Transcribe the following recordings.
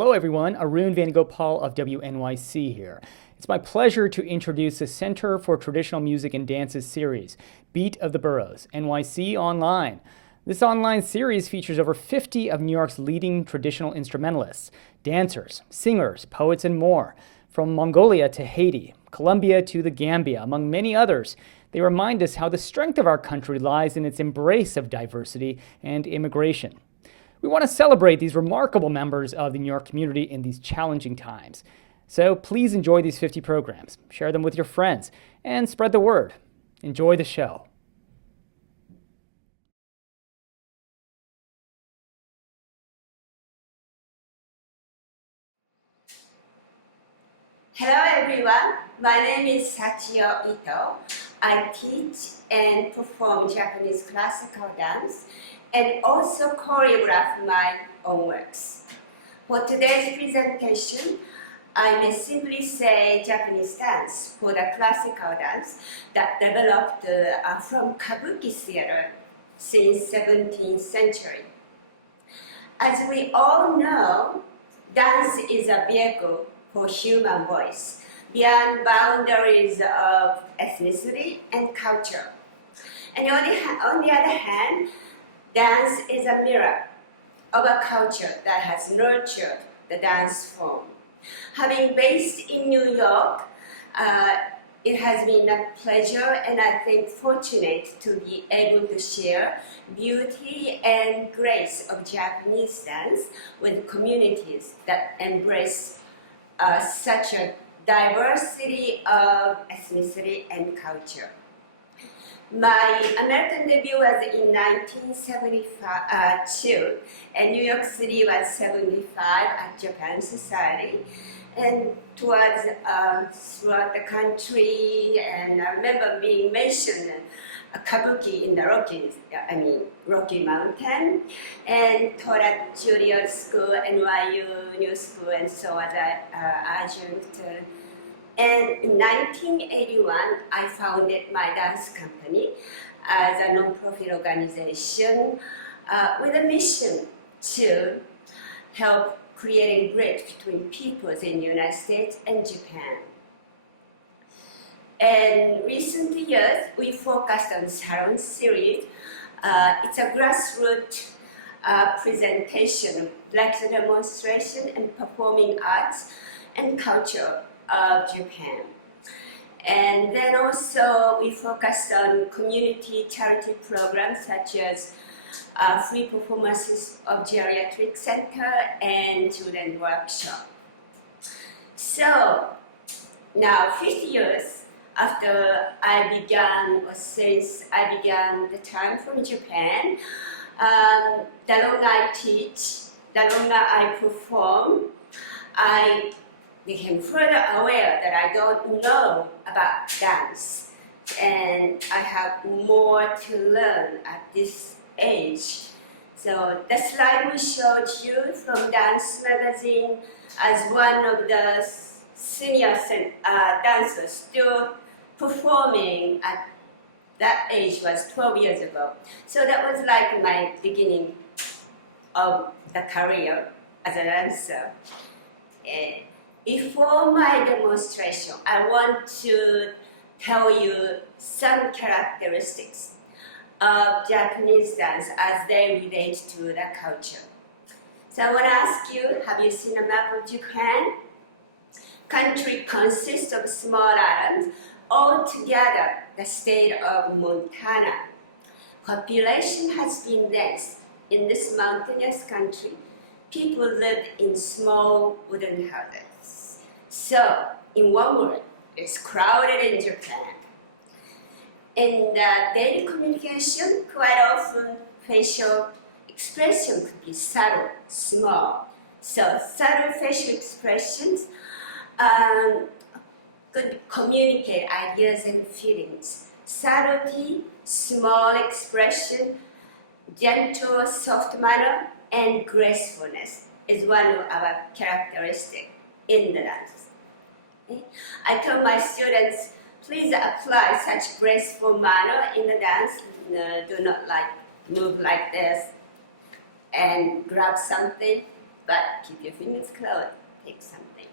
Hello everyone, Arun Vanagopal of WNYC here. It's my pleasure to introduce the Center for Traditional Music and Dances series, Beat of the Boroughs, NYC Online. This online series features over 50 of New York's leading traditional instrumentalists, dancers, singers, poets, and more. From Mongolia to Haiti, Colombia to the Gambia, among many others, they remind us how the strength of our country lies in its embrace of diversity and immigration. We want to celebrate these remarkable members of the New York community in these challenging times. So please enjoy these 50 programs, share them with your friends, and spread the word. Enjoy the show. Hello everyone, my name is Sachiyo. I teach and perform Japanese classical dance and also choreograph my own works. For today's presentation, I may simply say Japanese dance for the classical dance that developed from kabuki theater since 17th century. As we all know, dance is a vehicle for human voice beyond boundaries of ethnicity and culture. And on the other hand, dance is a mirror of a culture that has nurtured the dance form. Having based in New York, it has been a pleasure and I think fortunate to be able to share beauty and grace of Japanese dance with communities that embrace such a diversity of ethnicity and culture. My American debut was in 1972, and New York City was 75 at Japan Society. And towards throughout the country, and I remember being mentioned kabuki in the Rocky Mountain, and taught at Juilliard School, NYU New School, and so as an adjunct. And in 1981, I founded my dance company as a non-profit organization with a mission to help creating bridge between peoples in the United States and Japan. And recent years, we focused on Salon series. It's a grassroots presentation of lecture demonstration and performing arts and culture of Japan. And then also we focused on community charity programs such as free performances of geriatric center and children workshop. So now 50 years after I began, or since I began the time from Japan, the longer I teach, the longer I perform, I became further aware that I don't know about dance, and I have more to learn at this age. So the slide we showed you from Dance Magazine as one of the senior dancers still performing at that age was 12 years ago. So that was like my beginning of the career as a dancer. Before my demonstration, I want to tell you some characteristics of Japanese dance as they relate to the culture. So I want to ask you, have you seen a map of Japan? Country consists of small islands, all together the state of Montana. Population has been dense in this mountainous country. People lived in small wooden houses. So, in one word, it's crowded in Japan. In daily communication, quite often facial expression could be subtle, small. So, subtle facial expressions could communicate ideas and feelings. Subtlety, small expression, gentle, soft manner, and gracefulness is one of our characteristics in the dance. Okay? I tell my students, please apply such graceful manner in the dance. Do not move like this and grab something, but keep your fingers closed. Take something.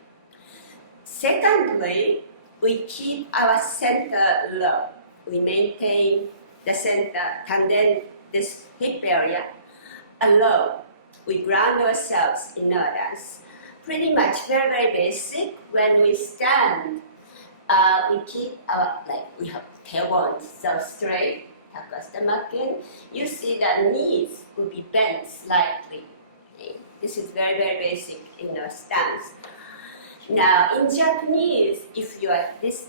Secondly, we keep our center low. We maintain the center, and then this hip area low. We ground ourselves in our dance. Pretty much very, very basic. When we stand, we keep our, we have tailbone so straight, takasutamaken. You see the knees will be bent slightly. Okay? This is very, very basic in our stance. Now, in Japanese, if you are this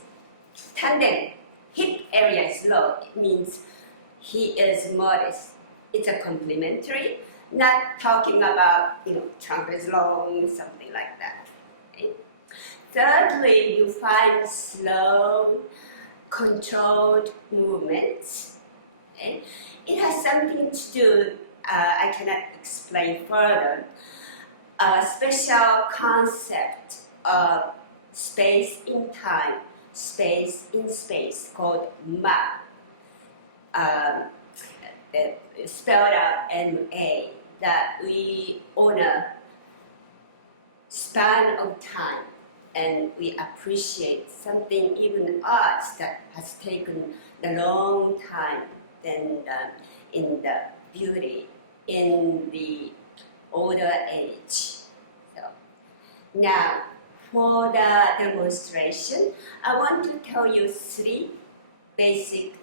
standing, hip area is low, it means he is modest. It's a complimentary, not talking about, trunk is long, something like that. Okay? Thirdly, you find slow, controlled movements. Okay? It has something to do, I cannot explain further, a special concept of space in time, space in space, called ma. Spelled out M-A, that we honor span of time and we appreciate something, even arts that has taken a long time than in the beauty in the older age. So, now, for the demonstration, I want to tell you 3 basic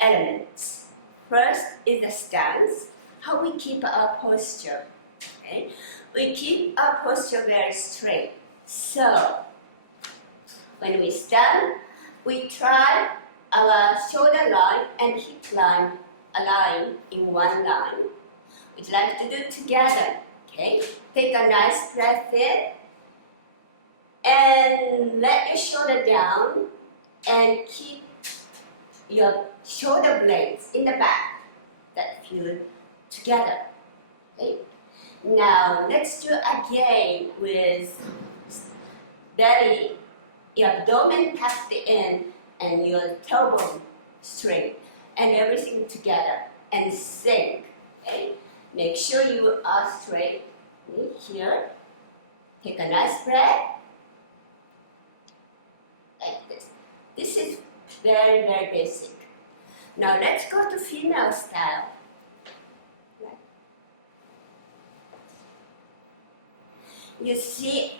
elements. First is the stance, how we keep our posture. Okay? We keep our posture very straight. So, when we stand, we try our shoulder line and hip line align in one line. We'd like to do it together. Okay? Take a nice breath in and let your shoulder down and keep your shoulder blades in the back that feel together. Okay? Now let's do again with belly, your abdomen tucked in and your tailbone straight and everything together and sink. Okay? Make sure you are straight. Okay? Here. Take a nice breath. Like this. This is very, very basic. Now let's go to female style. You see,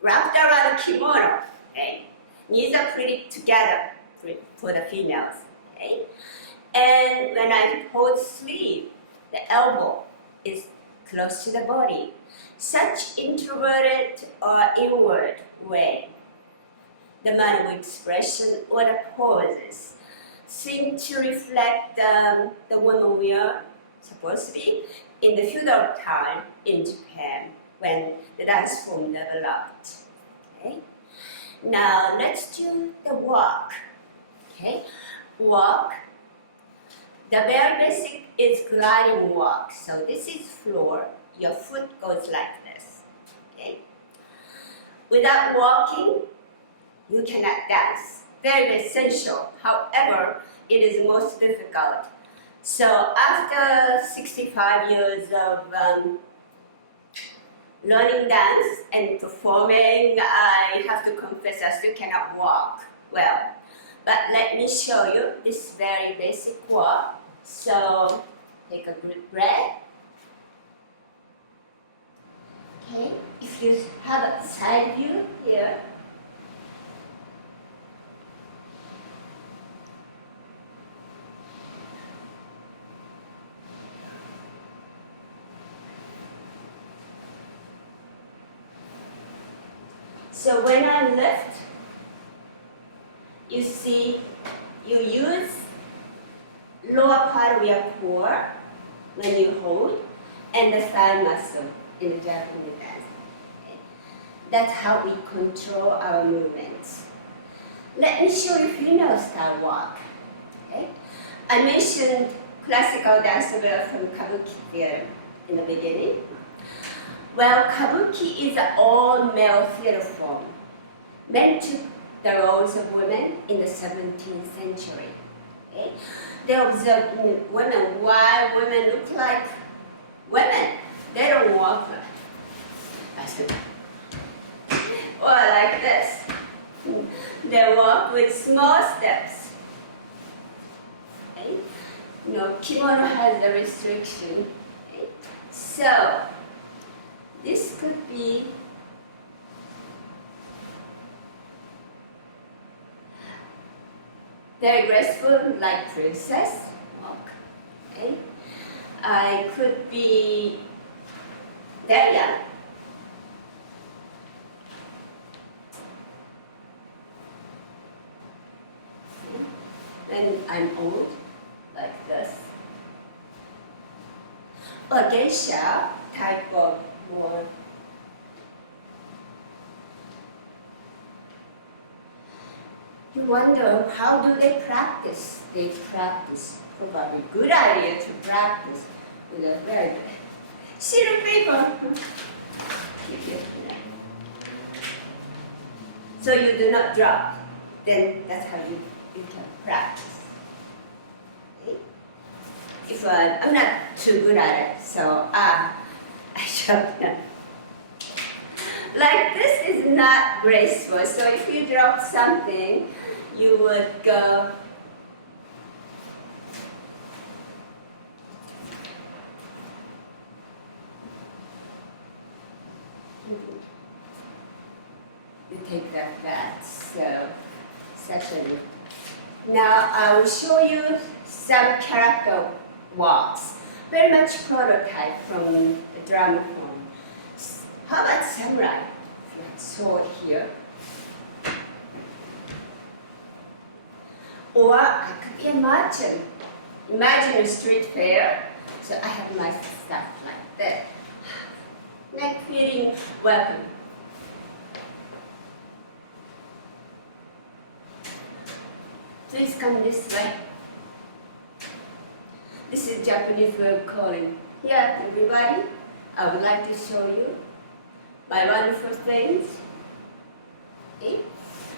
wrapped around the kimono, okay? Knees are pretty together for the females, okay? And when I hold sleeve, the elbow is close to the body. Such introverted or inward way, the manner of expression or the poses seem to reflect the woman we are supposed to be in the feudal time in Japan when the dance form developed. Okay? Now let's do the walk. Okay? Walk. The very basic is gliding walk. So this is floor. Your foot goes like this. Okay? Without walking, you cannot dance. Very essential. However, it is most difficult. So after 65 years of learning dance and performing, I have to confess I still cannot walk well. But let me show you this very basic walk. So take a good breath. Okay, if you have a side view here, so when I lift, you see, you use lower part of your core when you hold, and the thigh muscle in the Japanese dance. Okay? That's how we control our movements. Let me show you female style walk. Okay? I mentioned classical dance from kabuki theater in the beginning. Well, kabuki is an all-male theater form. Men took the roles of women in the 17th century. Okay? They observed in women why women look like women. They don't walk Or like this. They walk with small steps. Okay? Kimono has the restriction. Okay? So, this could be very graceful, like princess walk. Okay? I could be very young. When I'm old, like this. Or geisha type of more. You wonder, how do they practice? They practice, probably good idea to practice with a very sheet of paper. So you do not drop. Then that's how you can practice. Okay? If I'm not too good at it, so I shall not. Like this is not graceful, so if you drop something, you would go you take that back, so essentially. Now I will show you some character walks, very much prototype from the drama form. How about samurai? Flat sword here. Or I could be a merchant. Imagine a street fair. So I have my stuff like that. Like feeling welcome. Please come this way. This is Japanese way of calling. Here, everybody, I would like to show you my wonderful things. Okay?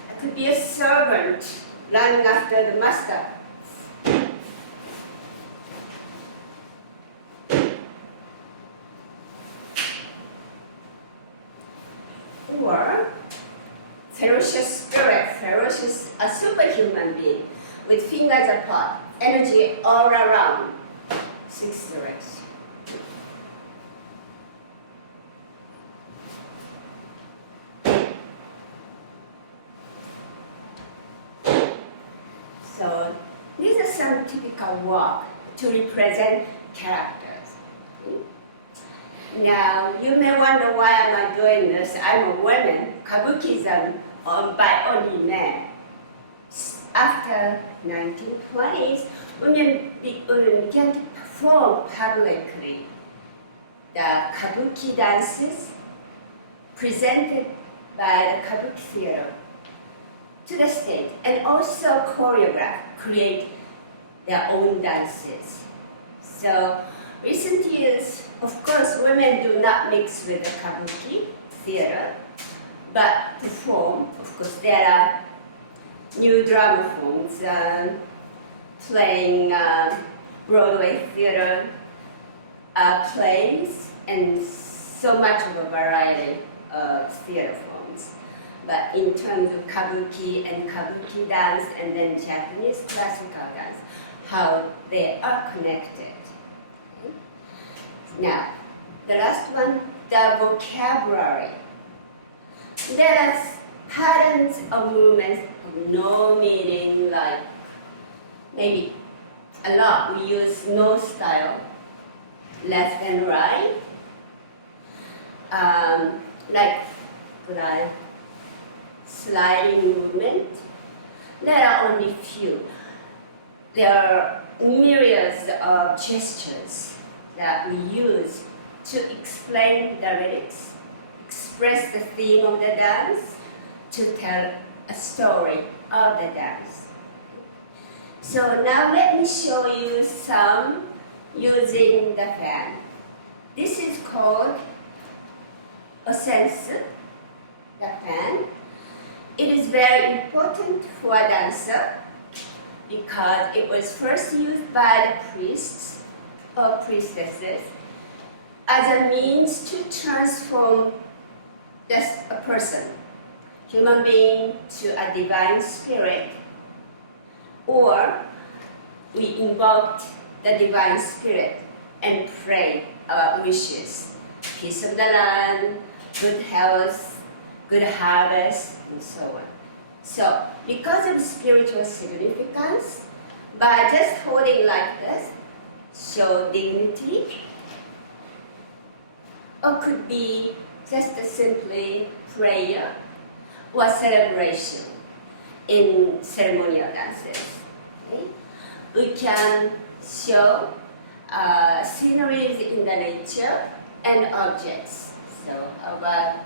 I could be a servant running after the master. Or ferocious spirit, a superhuman being with fingers apart, energy all around. 6 directions. So these are some typical work to represent characters. Now you may wonder, why am I doing this? I'm a woman. Kabuki is by only men. After 1920s, women began to perform publicly the kabuki dances presented by the kabuki theater to the stage, and also choreograph, create their own dances. So recent years, of course, women do not mix with the kabuki theater, but perform. Of course, there are new drama forms, playing Broadway theater, plays, and so much of a variety of theater forms. But in terms of kabuki and kabuki dance, and then Japanese classical dance, how they are connected. Okay? Now, the last one, the vocabulary. There are patterns of movements of no meaning, like maybe a lot. We use no style, left and right, like sliding movement. There are only few. There are myriads of gestures that we use to explain the lyrics, express the theme of the dance, to tell a story of the dance. So now let me show you some using the fan. This is called a sensu, the fan. It is very important for a dancer because it was first used by the priests or priestesses as a means to transform person, human being to a divine spirit, or we invoked the divine spirit and pray our wishes, peace of the land, good health, good harvest, and so on. So, because of spiritual significance, by just holding like this, show dignity, or could be just a simply prayer or celebration in ceremonial dances. Okay? We can show sceneries in the nature and objects. So how about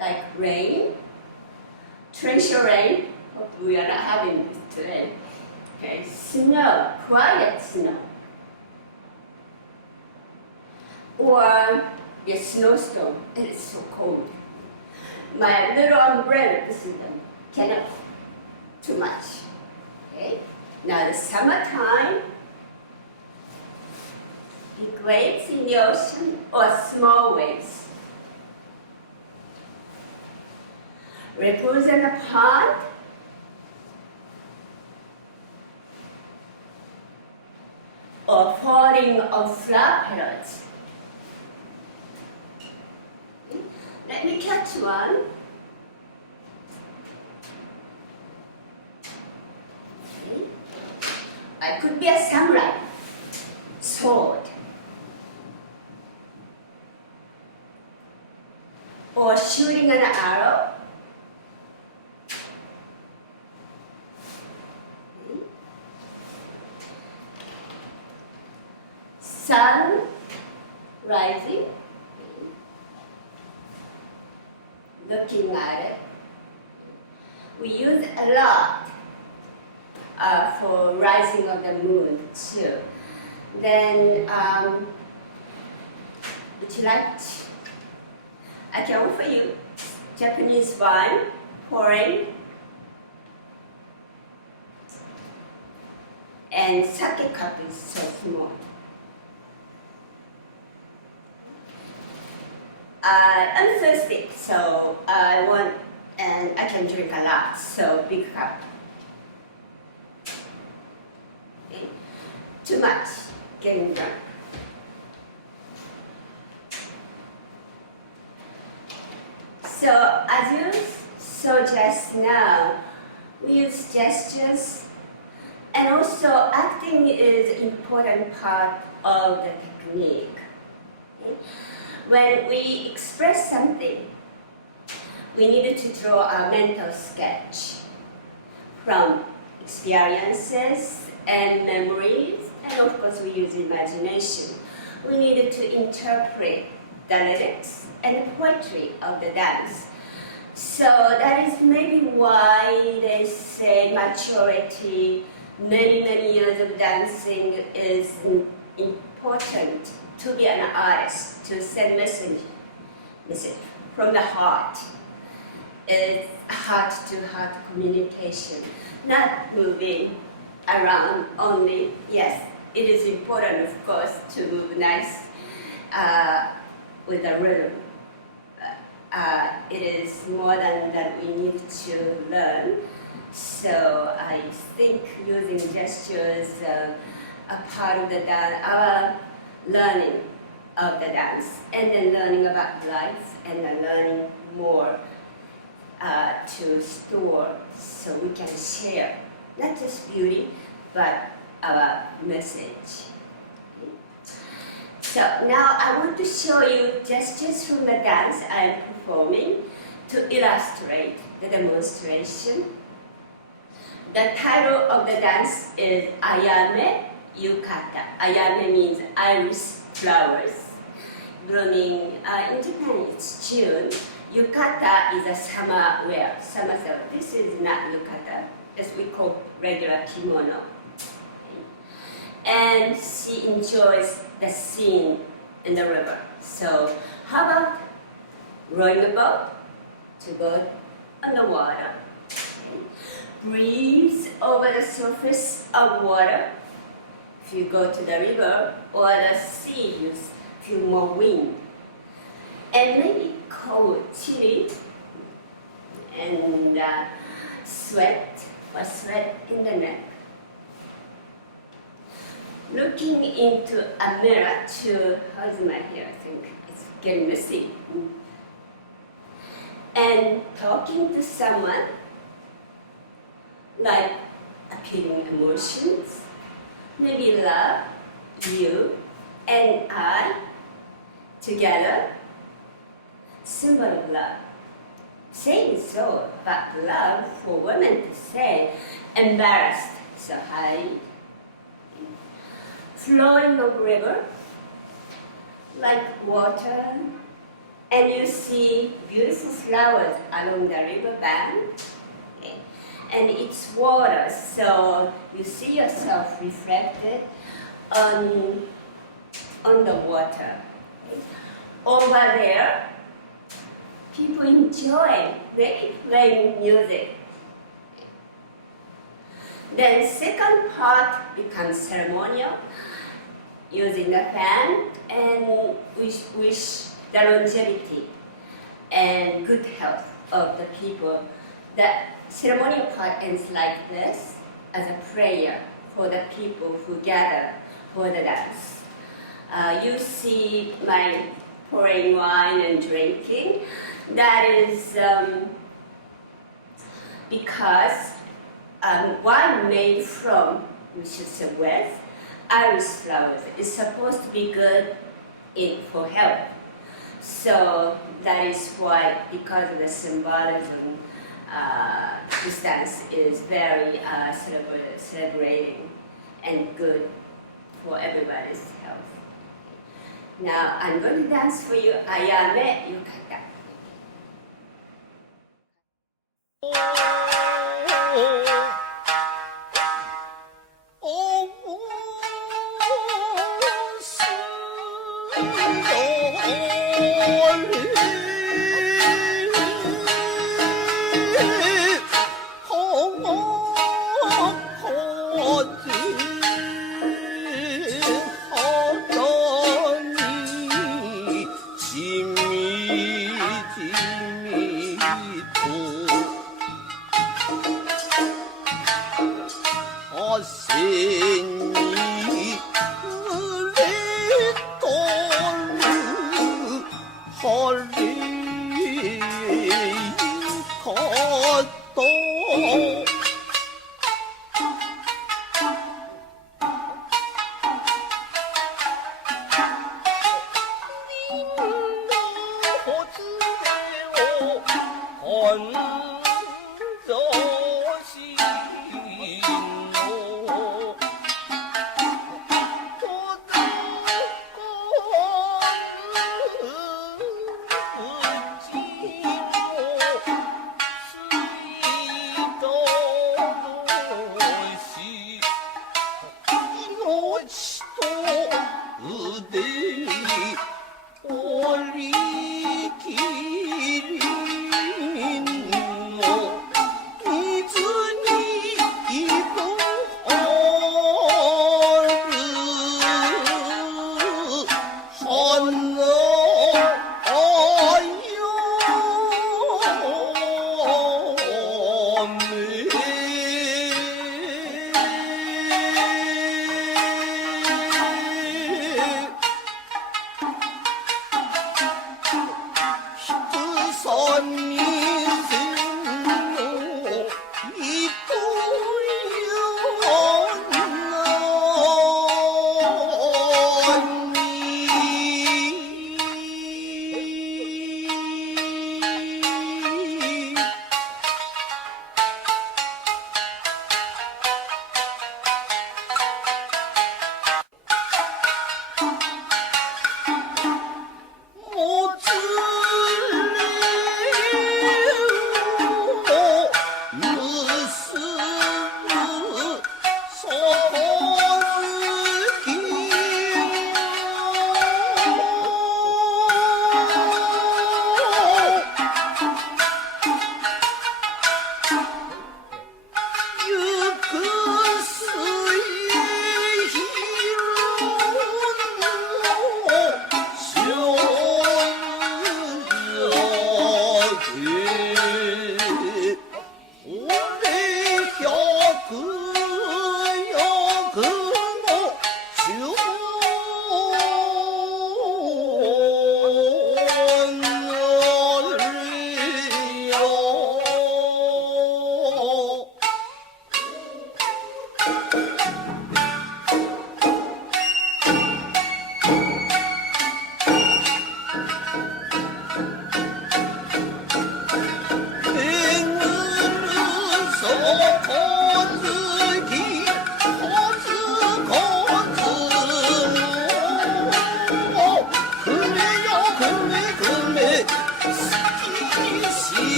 like rain, torrential rain? Hope we are not having this today. Okay, snow, quiet snow. Or a snowstorm, and it's so cold. My little umbrella, this is cannot too much. Okay? Now the summertime, big waves in the ocean or small waves. Ripples in a pond, or falling of flower petals. Okay. Let me catch one. Okay. I could be a samurai, sword, or shooting an arrow. Okay. Sun rising, looking at it. We use a lot for rising of the moon too. Then, would you like to, I can offer you Japanese wine, pouring, and sake cup is so small. I'm thirsty, so I want, and I can drink a lot, so big cup. Okay. Too much, getting drunk. So as you saw just now, we use gestures, and also acting is an important part of the technique. Okay? When we express something, we needed to draw a mental sketch from experiences and memories, and of course we use imagination. We needed to interpret the lyrics and the poetry of the dance. So that is maybe why they say maturity, many years of dancing is important to be an artist, to send message from the heart. It's heart-to-heart communication, not moving around only. Yes, it is important, of course, to move nice with a rhythm. It is more than that we need to learn. So I think using gestures a part of the dance, our learning of the dance, and then learning about life, and then learning more to store so we can share not just beauty but our message. Okay. So now I want to show you gestures from the dance I am performing to illustrate the demonstration. The title of the dance is Ayame Yukata. Ayame means iris flowers, blooming in Japan. It's June. Yukata is a summer wear, summer wear. This is not yukata, as we call regular kimono. Okay. And she enjoys the scene in the river. So how about rowing a boat to go on the water? Okay. Breathe over the surface of water. If you go to the river or the sea, you feel more wind. And maybe cold, chilly, and sweat in the neck. Looking into a mirror to, how's my hair? I think it's getting messy. And talking to someone, like appealing emotions, maybe love, you and I, together, symbol of love. Saying so about love for women to say, embarrassed, so high. Flowing of river, like water, and you see beautiful flowers along the river bank, okay? And it's water, so you see yourself reflected on the water. Okay? Over there, people enjoy, they playing music. Then second part becomes ceremonial, using the fan and wish the longevity and good health of the people. The ceremonial part ends like this, as a prayer for the people who gather for the dance. You see my pouring wine and drinking. That is because wine made from, we should say with, iris flowers is supposed to be good for health. So that is why, because of the symbolism, this dance is very celebrating and good for everybody's health. Now I'm going to dance for you, Ayame Yukata.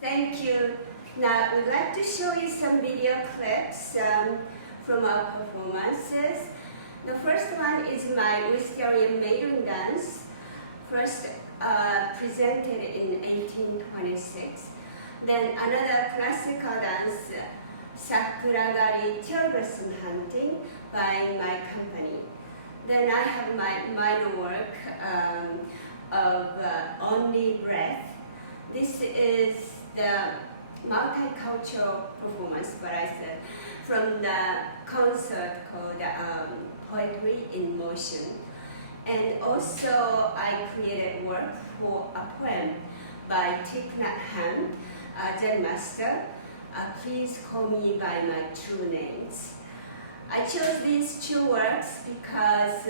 Thank you. Now, we'd like to show you some video clips from our performances. The first one is my Mysterium Maiden dance, first presented in 1826. Then another classical dance, Sakuragari Tilgerson Hunting by my company. Then I have my minor work of Only Breath. This is the multicultural performance, what I said, from the concert called Poetry in Motion. And also I created work for a poem by Thich Nhat Hanh, Zen master. Please call me by my true names. I chose these two works because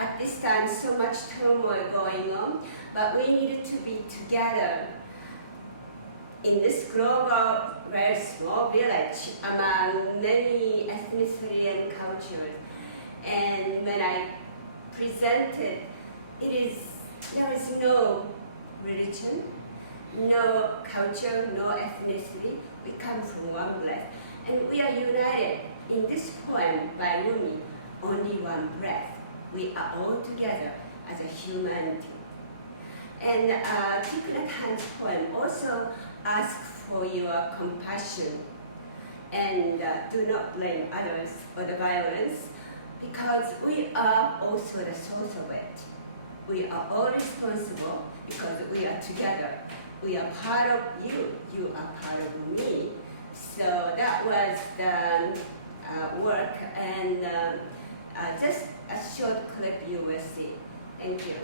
at this time so much turmoil going on, but we needed to be together in this global, very small village among many ethnicity and cultures. And when I presented, there is no religion, no culture, no ethnicity. We come from one breath. And we are united in this poem by Rumi, Only One Breath. We are all together as a humanity. And Thich Nhat Hanh's poem also asks for your compassion and do not blame others for the violence, because we are also the source of it. We are all responsible because we are together. We are part of you, you are part of me. So that was the work, and just a short clip you will see. Thank you.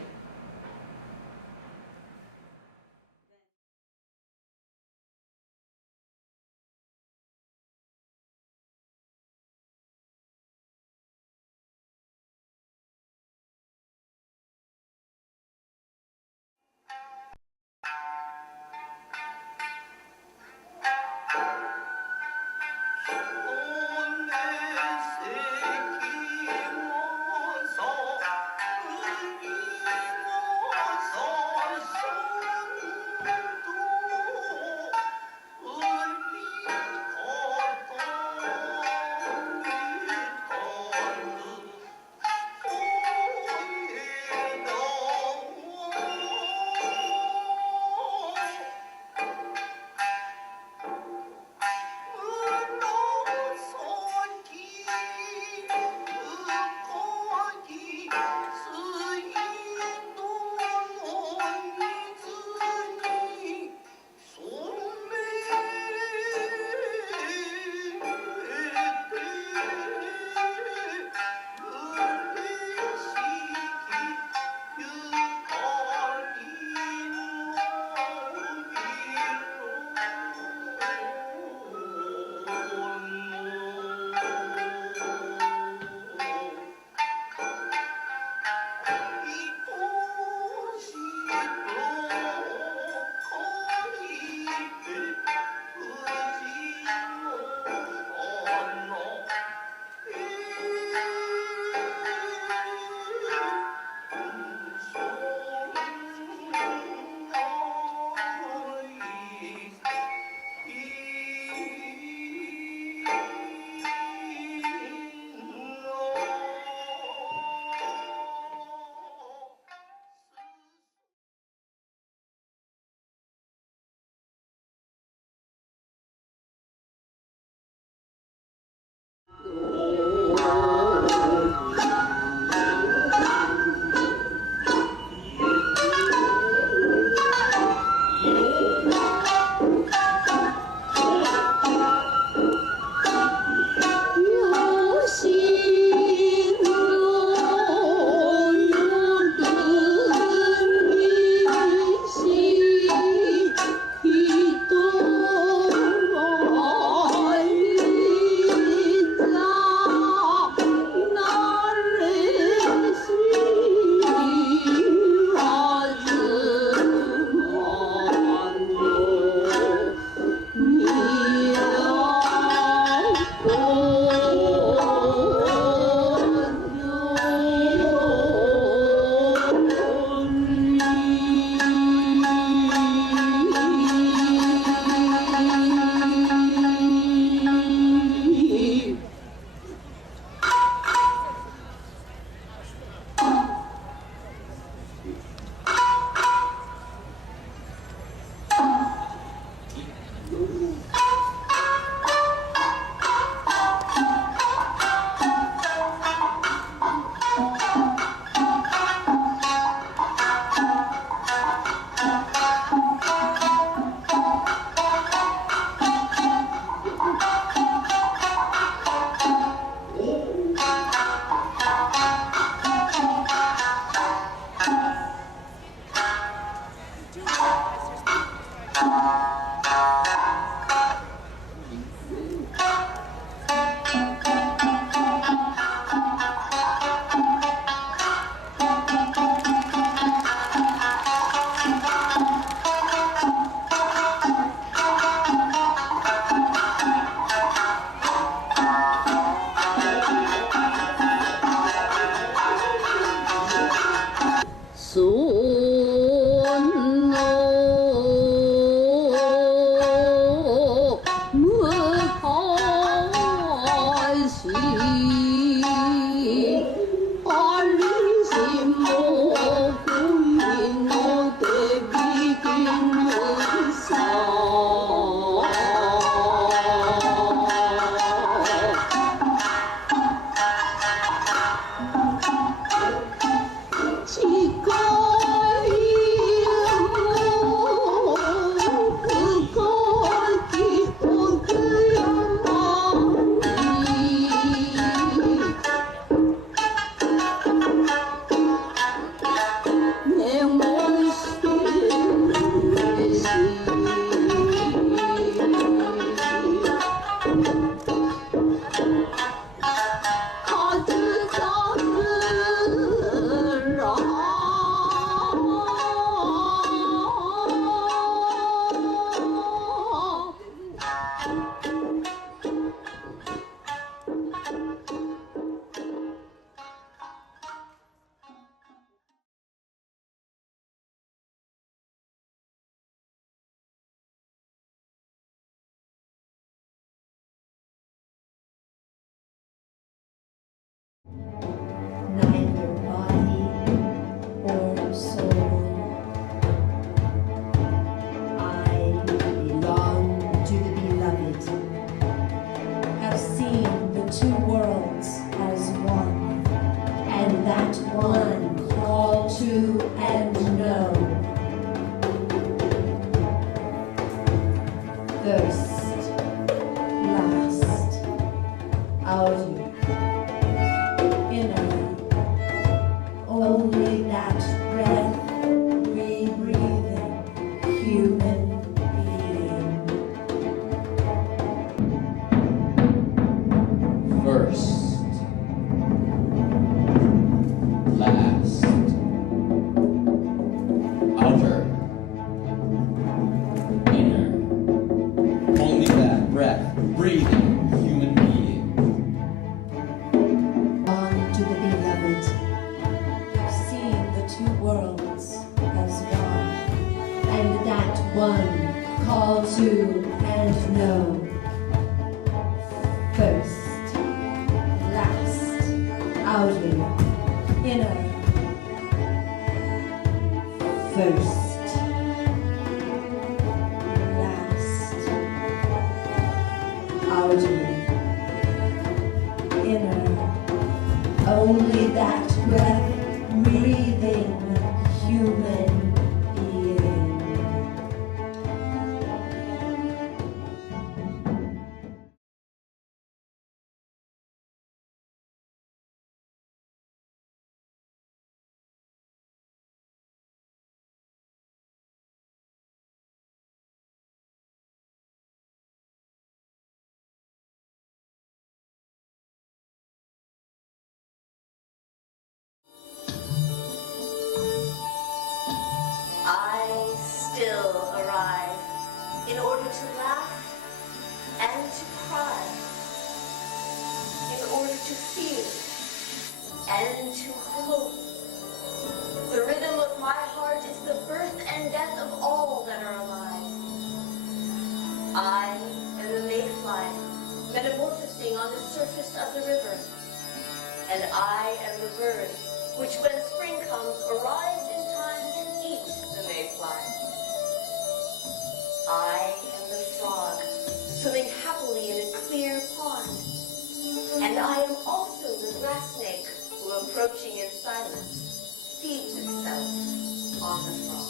First, last, outer, inner, only that breath, re-breathing, human being. First, last, outer, inner, only that breath, breathing, human being. On to the beloved, seeing the two worlds as one, and that one call to and know. First, last, outer, inner. First, last, outer, inner. Only that breath, breathing, human being. I still arrive in order to laugh and to cry, in order to fear and to hope. The rhythm of my heart is the birth and death of all that are alive. I am the mayfly, metamorphosing on the surface of the river, and I am the bird which, when spring comes, arrives in time to eat the mayfly. I am the frog, swimming happily in a clear pond, and I am also the grass snake who, approaching in silence, feeds itself on the frog.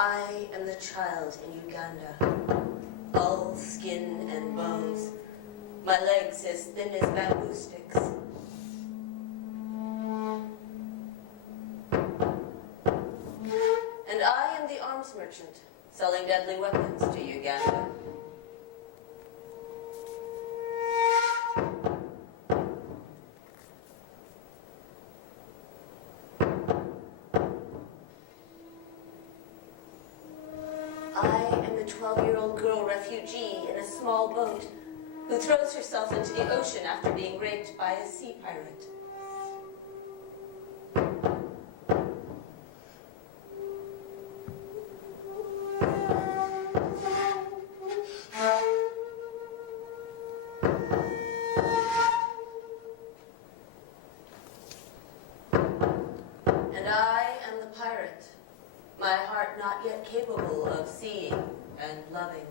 I am the child in Uganda, all skin and bones, my legs as thin as bamboo sticks. And I am the arms merchant, selling deadly weapons to Uganda. I am the 12-year-old girl refugee in a small boat who throws herself into the ocean after being raped by a sea pirate. And I am the pirate, my heart not yet capable capable of seeing and loving.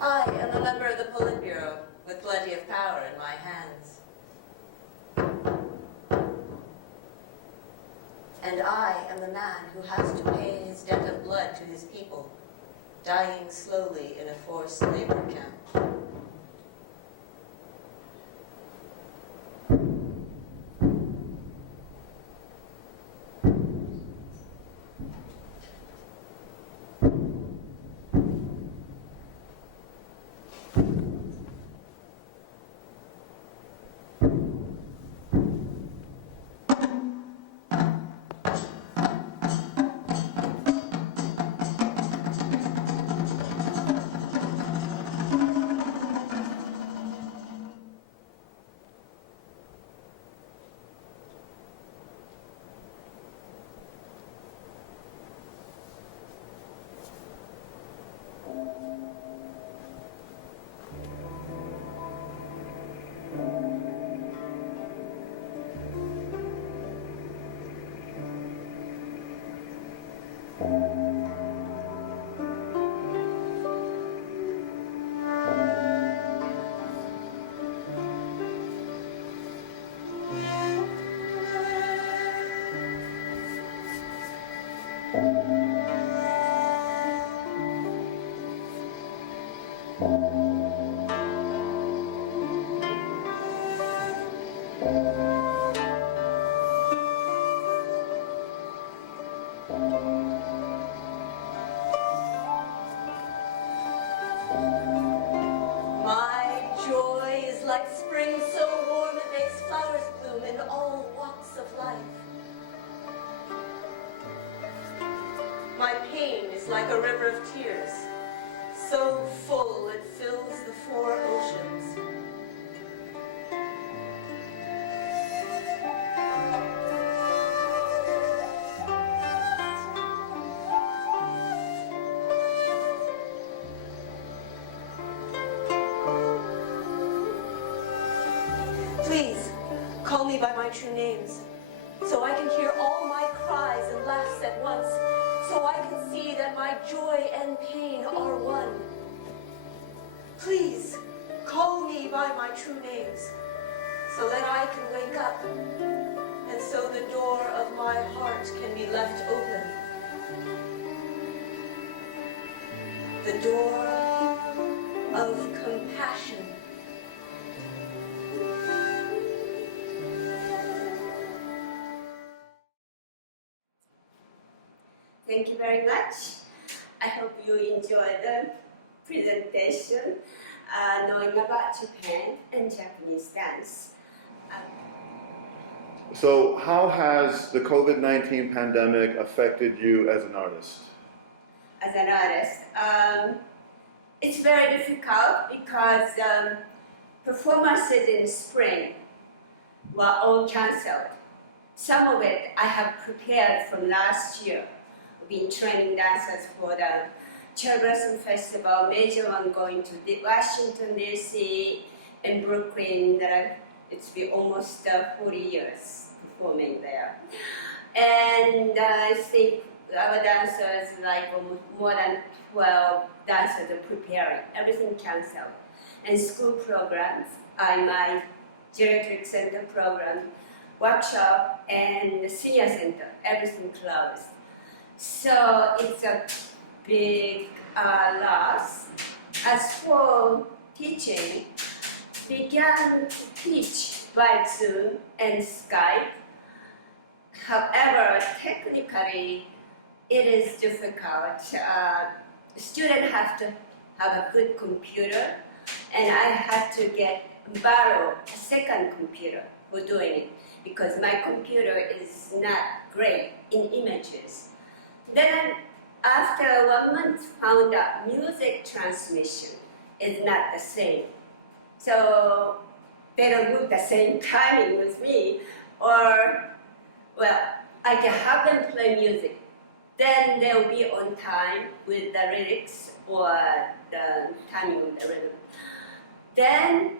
I am a member of the Politburo with plenty of power in my hands. And I am the man who has to pay his debt of blood to his people, dying slowly in a forced labor camp. My joy is like spring so warm it makes flowers bloom in all walks of life. My pain is like a river of tears, so full it fills the four oceans. Please, call me by my true names, so I can hear all my cries and laughs at once, so I can see that my joy and pain are one. Please, call me by my true names, so that I can wake up, and so the door of my heart can be left open. The door of compassion. Thank you very much. I hope you enjoyed the presentation, knowing about Japan and Japanese dance. So how has the COVID-19 pandemic affected you as an artist? As an artist, it's very difficult because performances in spring were all cancelled. Some of it I have prepared from last year. Been training dancers for the Choreographer Festival, major one going to Washington DC and Brooklyn. It's been almost 40 years performing there. And I think our dancers, like more than 12 dancers are preparing, everything canceled. And school programs, my geriatric center program, workshop and the senior center, everything closed. So it's a big loss. As for teaching, began to teach by Zoom and Skype. However, technically, it is difficult. Students have to have a good computer, and I had to borrow a second computer for doing it because my computer is not great in images. Then after 1 month, found out music transmission is not the same. So they don't move the same timing with me, or, well, I can have them play music. Then they'll be on time with the lyrics or the timing with the rhythm. Then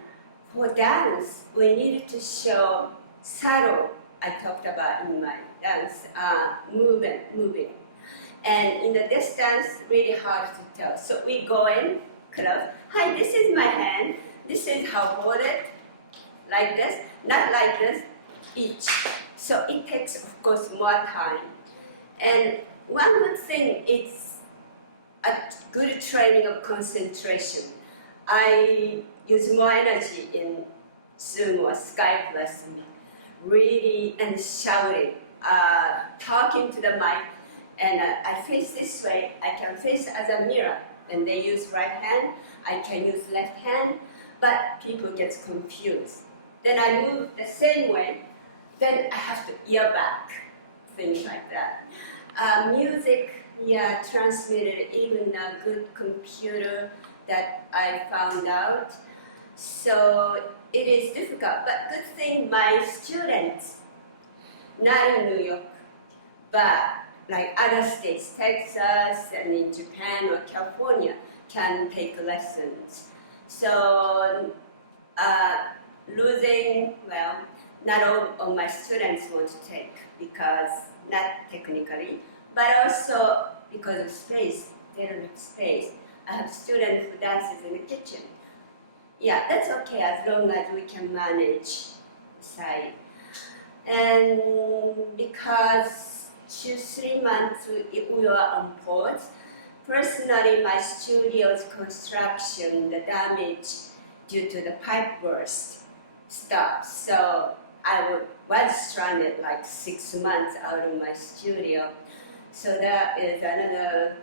for dance, we needed to show subtle, I talked about in my dance, moving. And in the distance, really hard to tell. So we go in, close. Hi, this is my hand. This is how hold it, like this, not like this, each. So it takes, of course, more time. And one good thing is a good training of concentration. I use more energy in Zoom or Skype lesson, really, and shouting, talking to the mic, and I face this way. I can face as a mirror. When they use right hand, I can use left hand, but people get confused. Then I move the same way, then I have to ear back, things like that. Music, yeah, transmitted even a good computer that I found out. So it is difficult, but good thing my students, not in New York, but like other states, Texas and in Japan or California, can take lessons. So losing, well, not all of my students want to take because not technically, but also because of space. They don't have space. I have students who dances in the kitchen. Yeah, that's okay as long as we can manage the side. And because 2-3 months we were on pause, personally my studio's construction, the damage due to the pipe burst stopped. So I was stranded like 6 months out of my studio. So that is another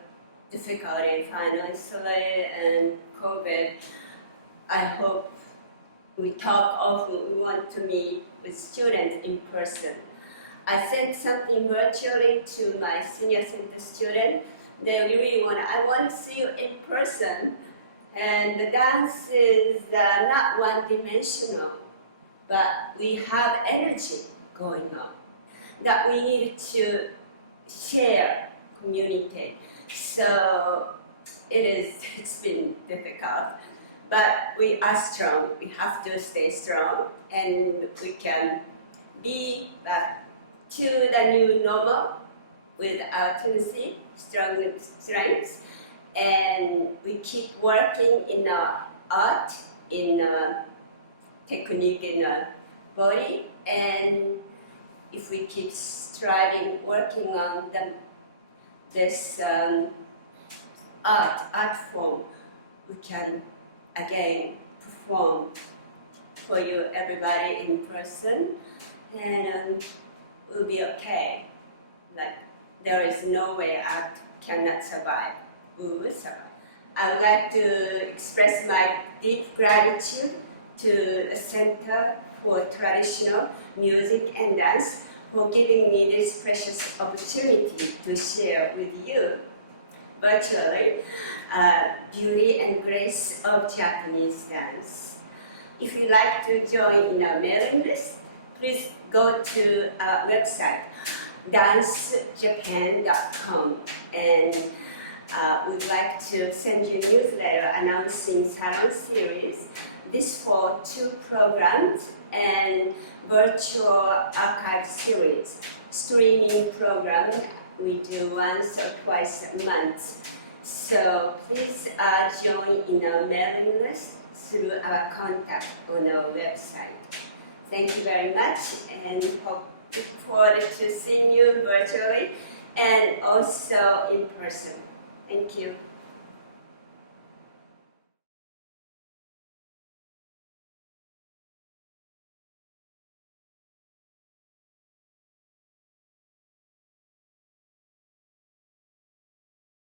difficulty financially and COVID. I hope we talk often. We want to meet with students in person. I sent something virtually to my senior center student. They really I want to see you in person. And the dance is not one-dimensional, but we have energy going on that we need to share, communicate. So it's been difficult, but we are strong. We have to stay strong, and we can be back to the new normal with our tendency, strengths, and we keep working in our art, in our technique, in our body, and if we keep striving, working on this art form, we can again perform for you, everybody in person, and we'll be okay. Like, there is no way art cannot survive. We will survive. I would like to express my deep gratitude to the Center for Traditional Music and Dance for giving me this precious opportunity to share with you virtually beauty and grace of Japanese dance. If you'd like to join in our mailing list, please go to our website, dancejapan.com, and we'd like to send you a newsletter announcing Salon Series. This for 2 programs and virtual archive series. Streaming program we do once or twice a month. So please join in our mailing list through our contact on our website. Thank you very much, and look forward to seeing you virtually and also in person. Thank you.